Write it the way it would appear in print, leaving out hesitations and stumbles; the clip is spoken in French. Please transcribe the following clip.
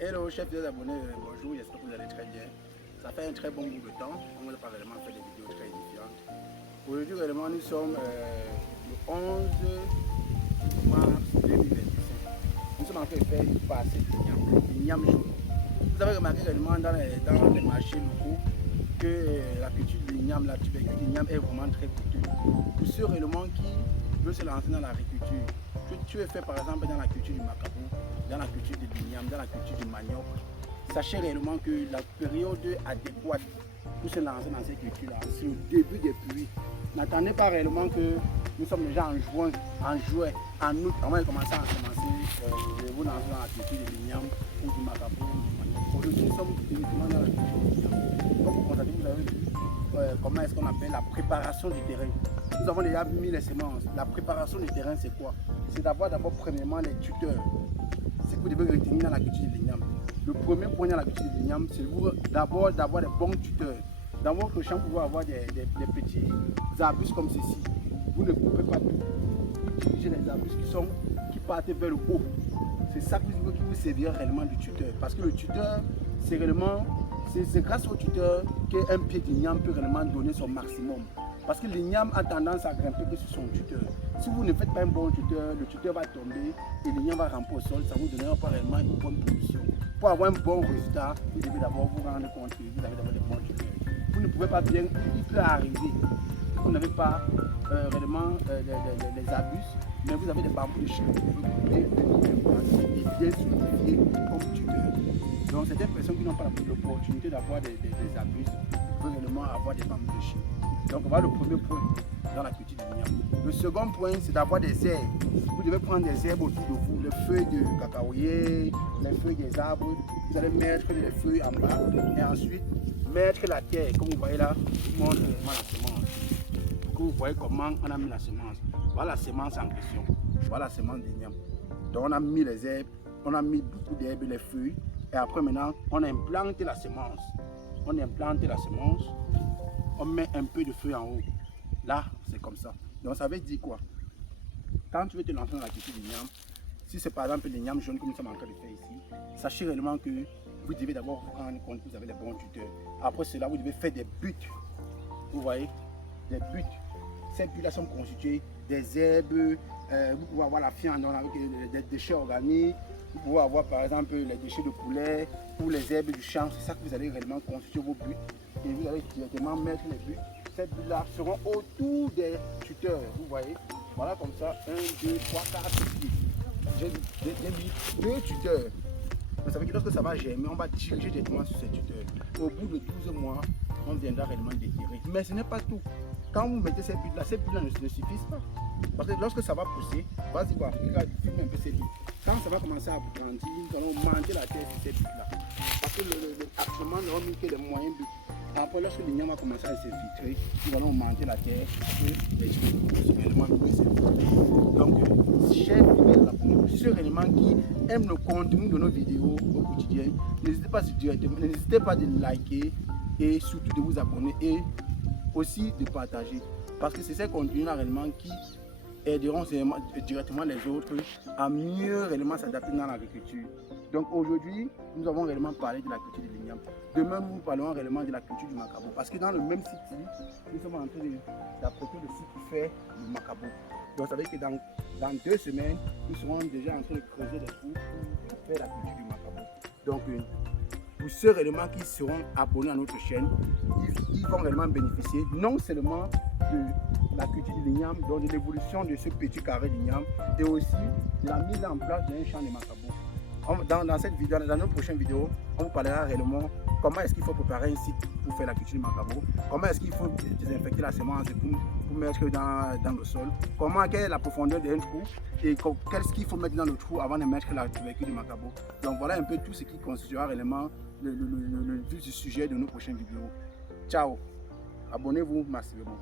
Hello, chers fidèles abonnés, bonjour, j'espère que vous allez très bien. Ça fait un très bon bout de temps, on n'a pas réellement fait des vidéos très différentes. Aujourd'hui, réellement, nous sommes le 11 mars 2025. Nous sommes en train de faire une passée de l'igname jaune. Vous avez remarqué réellement dans les marchés locaux que la culture de l'igname, la tuberculose de l'igname est vraiment très coûteuse. Pour ceux réellement qui veulent se lancer dans l'agriculture, tu es fait par exemple dans la culture du macabo, dans la culture de l'igname, dans la culture du manioc, sachez réellement que la période adéquate pour se lancer dans cette culture-là, c'est au début des pluies. N'attendez pas réellement que nous sommes déjà en juin, en juillet, en août, avant de commencer à commencer, vous lancer dans la culture de l'igname ou du macabo ou du manioc. Aujourd'hui, nous sommes uniquement dans la culture de l'igname. Comme vous constatez, vous avez vu comment est-ce qu'on appelle la préparation du terrain. Nous avons déjà mis les semences. La préparation du terrain, c'est quoi? C'est d'avoir d'abord premièrement les tuteurs. Ce que vous devez retenir dans la culture de l'igname. Le premier point dans la culture de l'igname, c'est d'abord d'avoir des bons tuteurs. Dans votre champ, vous pouvez avoir des petits arbustes comme ceci. Vous ne coupez pas tout. Vous dirigez les arbustes qui partent vers le haut. C'est ça qui vous servira réellement du tuteur. Parce que le tuteur, c'est réellement, c'est grâce au tuteur qu'un pied d'igname peut réellement donner son maximum. Parce que l'igname a tendance à grimper que sur son tuteur. Si vous ne faites pas un bon tuteur, le tuteur va tomber et l'igname va ramper au sol, ça ne vous donnera pas réellement une bonne production. Pour avoir un bon résultat, vous devez d'abord vous rendre compte que vous avez d'abord des bons tuteurs. Vous ne pouvez pas bien, il peut arriver. Vous n'avez pas réellement les arbustes, mais vous avez des bambous de chien que vous pouvez couper et bien solidifier comme tuteur. Donc, c'est des personnes qui n'ont pas l'opportunité d'avoir des arbustes, peuvent réellement avoir des bambous de chien. Donc, on va le premier point dans la culture de l'igname. Le second point, c'est d'avoir des herbes. Vous devez prendre des herbes autour de vous, les feuilles de cacaoyer, les feuilles des arbres. Vous allez mettre les feuilles en bas et ensuite mettre la terre. Comme vous voyez là, je vous montre la semence. Vous voyez comment on a mis la semence. Voilà la semence en question. Voilà la semence d'igname. Donc, on a mis les herbes, on a mis beaucoup d'herbes et les feuilles. Et après, maintenant, on a implanté la semence. On a implanté la semence. On met un peu de feuilles en haut. Là, c'est comme ça. Donc, ça veut dire quoi? Quand tu veux te lancer dans la culture de l'igname, si c'est par exemple l'igname jaune que nous sommes en train de faire ici, sachez réellement que vous devez d'abord vous rendre compte que vous avez des bons tuteurs. Après cela, vous devez faire des buts. Vous voyez? Des buts. Ces buts-là sont constitués des herbes. Vous pouvez avoir la fiente avec des déchets organiques. Vous pouvez avoir par exemple les déchets de poulet ou les herbes du champ. C'est ça que vous allez réellement constituer vos buts. Et vous allez directement mettre les buts. Ces buts-là seront autour des tuteurs. Vous voyez? Voilà comme ça. 1, 2, 3, 4 pieds. J'ai mis 2 tuteurs. Vous savez que lorsque ça va germer, on va diriger directement sur ces tuteurs. Au bout de 12 mois, on viendra réellement déterrer. Mais ce n'est pas tout. Quand vous mettez ces buts-là ne suffisent pas. Parce que lorsque ça va pousser, vas-y voir, regarde, filme un peu ces buts. Quand ça va commencer à grandir, nous allons manger la terre sur ces buts-là. Parce que actuellement, nous avons mis que les moyens buts. Après, lorsque l'igname va commencer à s'infiltrer, nous allons augmenter la terre pour les choses poussent réellement mieux s'infiltrer. Donc, chers fidèles abonnés, ceux réellement qui aiment le contenu de nos vidéos au quotidien, n'hésitez pas de liker et surtout de vous abonner et aussi de partager. Parce que c'est ces contenus-là réellement qui aideront directement les autres à mieux réellement s'adapter dans l'agriculture. Donc aujourd'hui, nous avons réellement parlé de la culture de l'igname. Demain, nous parlerons réellement de la culture du macabo. Parce que dans le même site, nous sommes en train d'apprêter le site qui fait le macabo. Donc ça veut dire que dans 2 semaines, nous serons déjà en train de creuser des trous pour faire la culture du macabo. Donc pour ceux réellement qui seront abonnés à notre chaîne, ils vont réellement bénéficier non seulement de la culture de l'igname, donc de l'évolution de ce petit carré d'igname et aussi de la mise en place d'un champ de macabo. Dans cette vidéo, dans notre prochaine vidéo, on vous parlera réellement comment est-ce qu'il faut préparer un site pour faire la culture du macabo, comment est-ce qu'il faut désinfecter la semence pour mettre dans le sol, quelle est la profondeur d'un trou et qu'est-ce qu'il faut mettre dans le trou avant de mettre la tubercule du macabo. Donc voilà un peu tout ce qui constituera réellement le vif du sujet de nos prochaines vidéos. Ciao, abonnez-vous massivement.